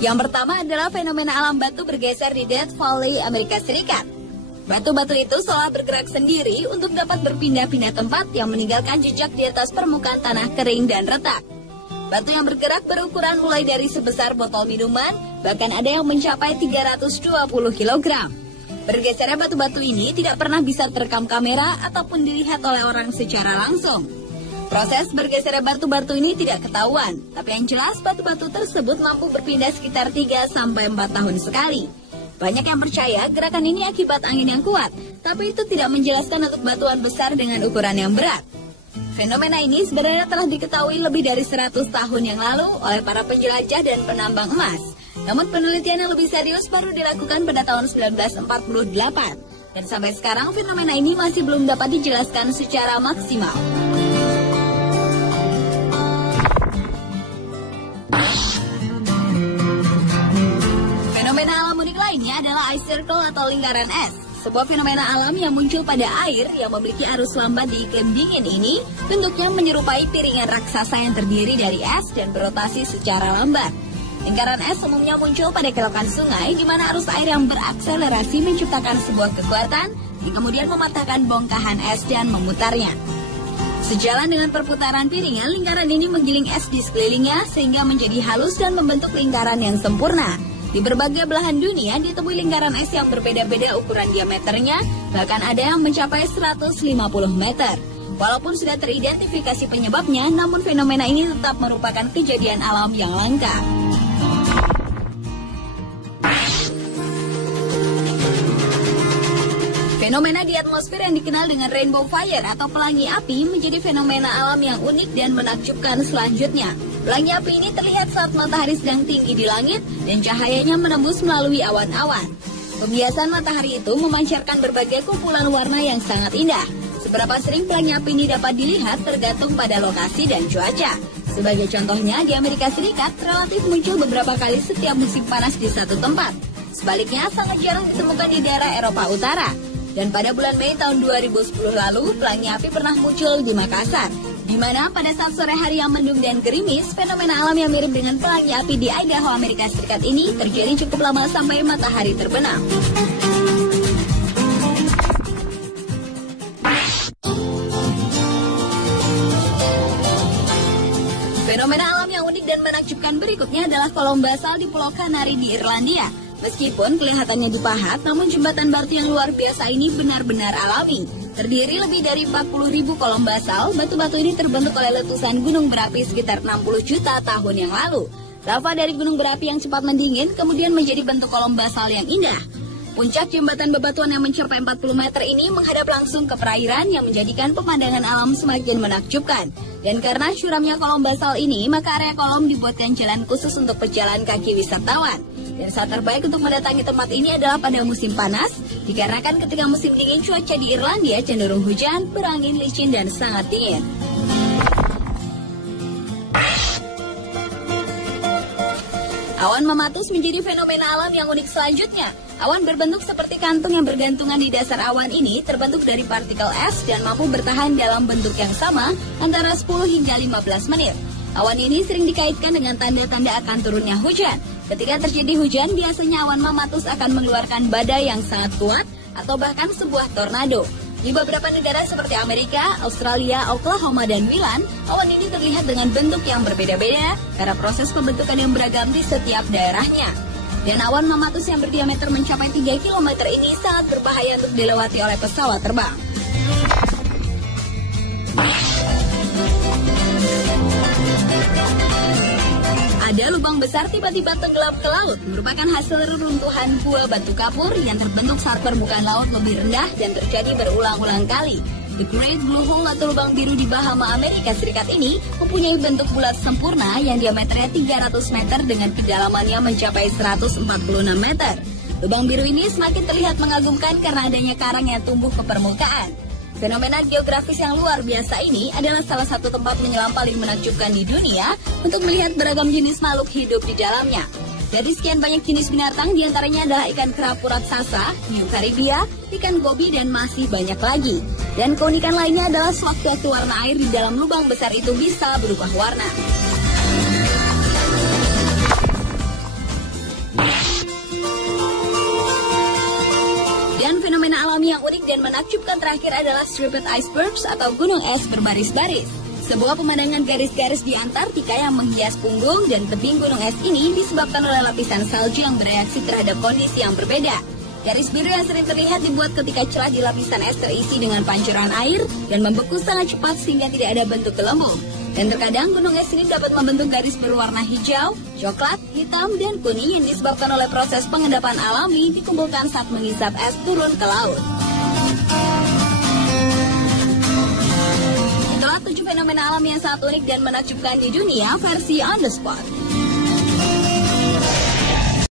Yang pertama adalah fenomena alam batu bergeser di Death Valley, Amerika Serikat. Batu-batu itu seolah bergerak sendiri untuk dapat berpindah-pindah tempat yang meninggalkan jejak di atas permukaan tanah kering dan retak. Batu yang bergerak berukuran mulai dari sebesar botol minuman, bahkan ada yang mencapai 320 kg. Bergesernya batu-batu ini tidak pernah bisa terekam kamera ataupun dilihat oleh orang secara langsung. Proses bergesernya batu-batu ini tidak ketahuan, tapi yang jelas batu-batu tersebut mampu berpindah sekitar 3-4 tahun sekali. Banyak yang percaya gerakan ini akibat angin yang kuat, tapi itu tidak menjelaskan untuk batuan besar dengan ukuran yang berat. Fenomena ini sebenarnya telah diketahui lebih dari 100 tahun yang lalu oleh para penjelajah dan penambang emas. Namun penelitian yang lebih serius baru dilakukan pada tahun 1948. Dan sampai sekarang fenomena ini masih belum dapat dijelaskan secara maksimal. Fenomena alam unik lainnya adalah ice circle atau lingkaran es. Sebuah fenomena alam yang muncul pada air yang memiliki arus lambat di iklim dingin ini bentuknya menyerupai piringan raksasa yang terdiri dari es dan berotasi secara lambat. Lingkaran es umumnya muncul pada kelokan sungai di mana arus air yang berakselerasi menciptakan sebuah kekuatan yang kemudian mematahkan bongkahan es dan memutarnya. Sejalan dengan perputaran piringan, lingkaran ini menggiling es di sekelilingnya sehingga menjadi halus dan membentuk lingkaran yang sempurna. Di berbagai belahan dunia ditemui lingkaran es yang berbeda-beda ukuran diameternya, bahkan ada yang mencapai 150 meter. Walaupun sudah teridentifikasi penyebabnya, namun fenomena ini tetap merupakan kejadian alam yang langka. Fenomena di atmosfer yang dikenal dengan rainbow fire atau pelangi api menjadi fenomena alam yang unik dan menakjubkan selanjutnya. Pelangi api ini terlihat saat matahari sedang tinggi di langit dan cahayanya menembus melalui awan-awan. Pembiasan matahari itu memancarkan berbagai kumpulan warna yang sangat indah. Seberapa sering pelangi api ini dapat dilihat tergantung pada lokasi dan cuaca. Sebagai contohnya, di Amerika Serikat relatif muncul beberapa kali setiap musim panas di satu tempat. Sebaliknya, sangat jarang ditemukan di daerah Eropa Utara. Dan pada bulan Mei tahun 2010 lalu, pelangi api pernah muncul di Makassar, di mana pada saat sore hari yang mendung dan gerimis, fenomena alam yang mirip dengan pelangi api di Idaho, Amerika Serikat ini terjadi cukup lama sampai matahari terbenam. Fenomena alam yang unik dan menakjubkan berikutnya adalah kolom basal di Pulau Kanari di Irlandia. Meskipun kelihatannya dipahat, namun jembatan batu yang luar biasa ini benar-benar alami. Terdiri lebih dari 40.000 kolom basal, batu-batu ini terbentuk oleh letusan gunung berapi sekitar 60 juta tahun yang lalu. Lava dari gunung berapi yang cepat mendingin kemudian menjadi bentuk kolom basal yang indah. Puncak jembatan bebatuan yang mencapai 40 meter ini menghadap langsung ke perairan yang menjadikan pemandangan alam semakin menakjubkan. Dan karena curamnya kolom basal ini, maka area kolom dibuatkan jalan khusus untuk pejalan kaki wisatawan. Dan saat terbaik untuk mendatangi tempat ini adalah pada musim panas, dikarenakan ketika musim dingin cuaca di Irlandia cenderung hujan, berangin, licin, dan sangat dingin. Awan mematus menjadi fenomena alam yang unik selanjutnya. Awan berbentuk seperti kantung yang bergantungan di dasar awan ini terbentuk dari partikel es dan mampu bertahan dalam bentuk yang sama antara 10 hingga 15 menit. Awan ini sering dikaitkan dengan tanda-tanda akan turunnya hujan. Ketika terjadi hujan, biasanya awan mematus akan mengeluarkan badai yang sangat kuat atau bahkan sebuah tornado. Di beberapa negara seperti Amerika, Australia, Oklahoma, dan Milan, awan ini terlihat dengan bentuk yang berbeda-beda karena proses pembentukan yang beragam di setiap daerahnya. Dan awan mematus yang berdiameter mencapai 3 km ini sangat berbahaya untuk dilewati oleh pesawat terbang. Ada lubang besar tiba-tiba tenggelam ke laut, merupakan hasil reruntuhan gua batu kapur yang terbentuk saat permukaan laut lebih rendah dan terjadi berulang-ulang kali. The Great Blue Hole atau lubang biru di Bahama, Amerika Serikat ini mempunyai bentuk bulat sempurna yang diameternya 300 meter dengan kedalamannya mencapai 146 meter. Lubang biru ini semakin terlihat mengagumkan karena adanya karang yang tumbuh ke permukaan. Fenomena geografis yang luar biasa ini adalah salah satu tempat menyelam paling menakjubkan di dunia untuk melihat beragam jenis makhluk hidup di dalamnya. Dari sekian banyak jenis binatang, diantaranya adalah ikan kerapu raksasa, hiu karibia, ikan gobi, dan masih banyak lagi. Dan keunikan lainnya adalah sewaktu-waktu warna air di dalam lubang besar itu bisa berubah warna. Dan fenomena alami yang unik dan menakjubkan terakhir adalah striped icebergs atau gunung es berbaris-baris. Sebuah pemandangan garis-garis di Antartika yang menghias punggung dan tebing gunung es ini disebabkan oleh lapisan salju yang bereaksi terhadap kondisi yang berbeda. Garis biru yang sering terlihat dibuat ketika celah di lapisan es terisi dengan pancuran air dan membeku sangat cepat sehingga tidak ada bentuk gelembung. Dan terkadang gunung es ini dapat membentuk garis berwarna hijau, coklat, hitam, dan kuning yang disebabkan oleh proses pengendapan alami dikumpulkan saat mengisap es turun ke laut. Itulah 7 fenomena alam yang sangat unik dan menakjubkan di dunia versi On The Spot.